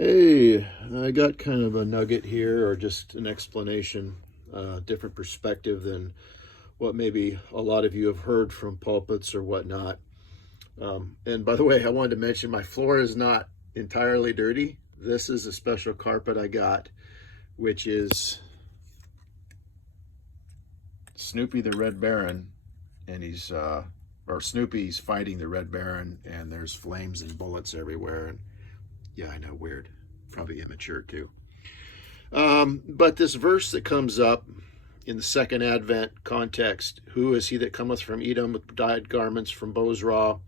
Hey, I got kind of a nugget here, or just an explanation, different perspective than what maybe a lot of you have heard from pulpits or whatnot. And by the way, I wanted to mention my floor is not entirely dirty. This is a special carpet I got, which is Snoopy the Red Baron, and or Snoopy's fighting the Red Baron, and there's flames and bullets everywhere. And yeah, I know, weird, probably immature too. But this verse that comes up in the second Advent context, who is he that cometh from Edom with dyed garments from Bozrah,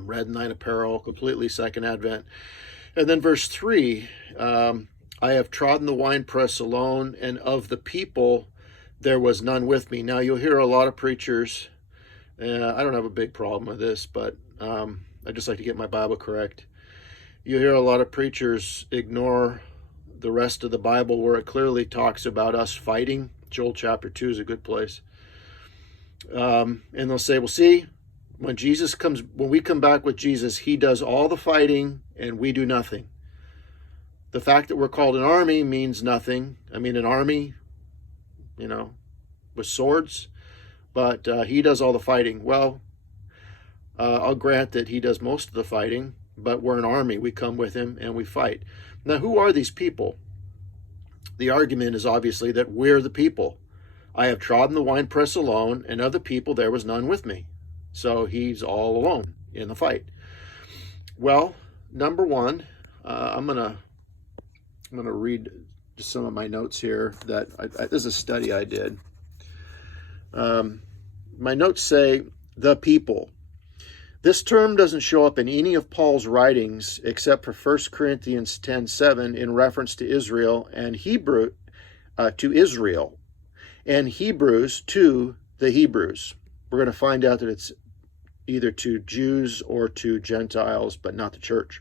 red and thine apparel, completely second Advent. And then verse 3, I have trodden the winepress alone, and of the people there was none with me. Now you'll hear a lot of preachers, I don't have a big problem with this, but I just like to get my Bible correct. You hear a lot of preachers ignore the rest of the Bible where it clearly talks about us fighting. Joel chapter 2 is a good place. And they'll say, well, see, when we come back with Jesus, he does all the fighting and we do nothing. The fact that we're called an army means nothing. I mean, an army, with swords, but he does all the fighting. Well, I'll grant that he does most of the fighting, but we're an army. We come with him and we fight. Now, who are these people? The argument is obviously that we're the people. I have trodden the winepress alone, and of the people there was none with me. So he's all alone in the fight. Well, number one, I'm gonna read just some of my notes here. This is a study I did. My notes say the people. This term doesn't show up in any of Paul's writings except for 1 Corinthians 10:7 in reference to Israel, and Hebrew to Israel, and Hebrews to the Hebrews. We're going to find out that it's either to Jews or to Gentiles, but not the church.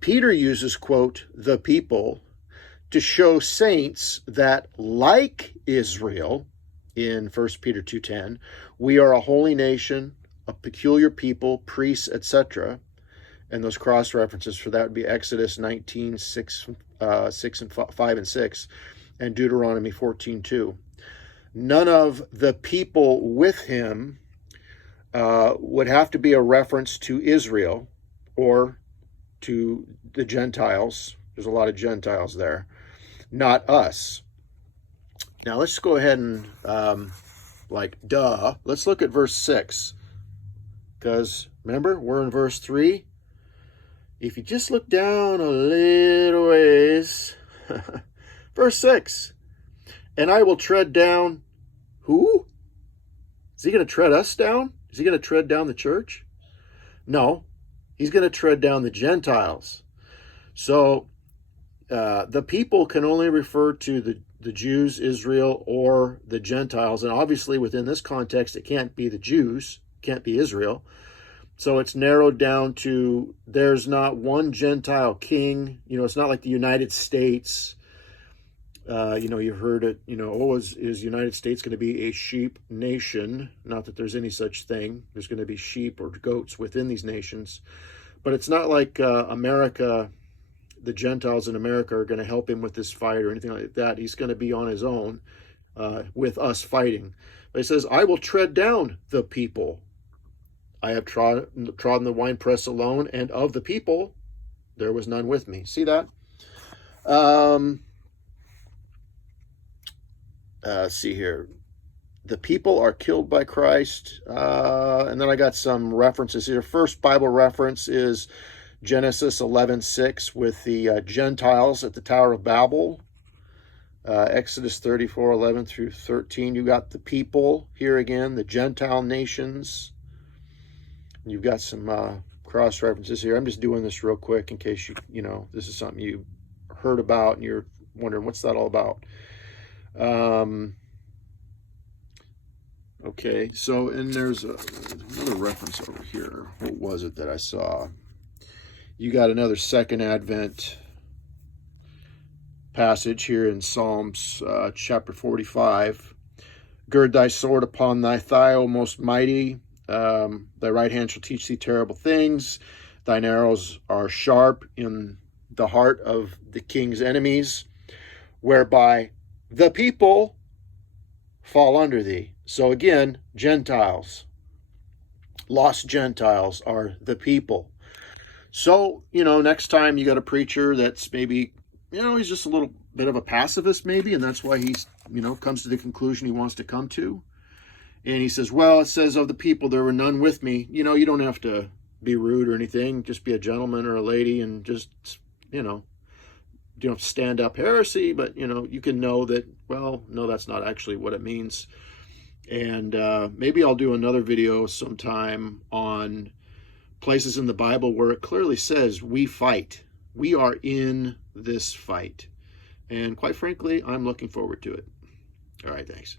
Peter uses, quote, the people to show saints that, like Israel, in 1 Peter 2:10, we are a holy nation, a peculiar people, priests, etc. And those cross references for that would be Exodus 19:6, 5 and 6, and Deuteronomy 14:2. None of the people with him would have to be a reference to Israel or to the Gentiles. There's a lot of Gentiles there, not us. Now let's go ahead and let's look at verse 6. Because remember, we're in verse 3. If you just look down a little ways, verse 6, and I will tread down who? Is he going to tread us down? Is he going to tread down the church? No, he's going to tread down the Gentiles. So the people can only refer to the Jews, Israel, or the Gentiles. And obviously within this context, it can't be the Jews, can't be Israel. So it's narrowed down to there's not one Gentile king. It's not like the United States. You've heard it, is United States going to be a sheep nation? Not that there's any such thing. There's going to be sheep or goats within these nations. But it's not like America, the Gentiles in America are going to help him with this fight or anything like that. He's going to be on his own with us fighting. But he says, I will tread down the people. I have trodden the winepress alone, and of the people there was none with me. See that? Let's see here. The people are killed by Christ. And then I got some references here. First Bible reference is Genesis 11:6 with the Gentiles at the Tower of Babel. Exodus 34:11 through 13. You got the people here again, the Gentile nations. You've got some cross references here. I'm just doing this real quick in case this is something you heard about and you're wondering what's that all about. Okay, so and there's another reference over here. What was it that I saw? You got another second Advent passage here in Psalms chapter 45. Gird thy sword upon thy thigh, O most mighty. Thy right hand shall teach thee terrible things. Thine arrows are sharp in the heart of the king's enemies, whereby the people fall under thee. So again, Gentiles, lost Gentiles are the people. So, next time you got a preacher that's maybe, he's just a little bit of a pacifist maybe, and that's why he's, comes to the conclusion he wants to come to. And he says, well, it says of the people there were none with me. You don't have to be rude or anything. Just be a gentleman or a lady and just, you don't have to stand up heresy, but, you can know that, well, no, that's not actually what it means. And maybe I'll do another video sometime on places in the Bible where it clearly says we fight. We are in this fight. And quite frankly, I'm looking forward to it. All right, thanks.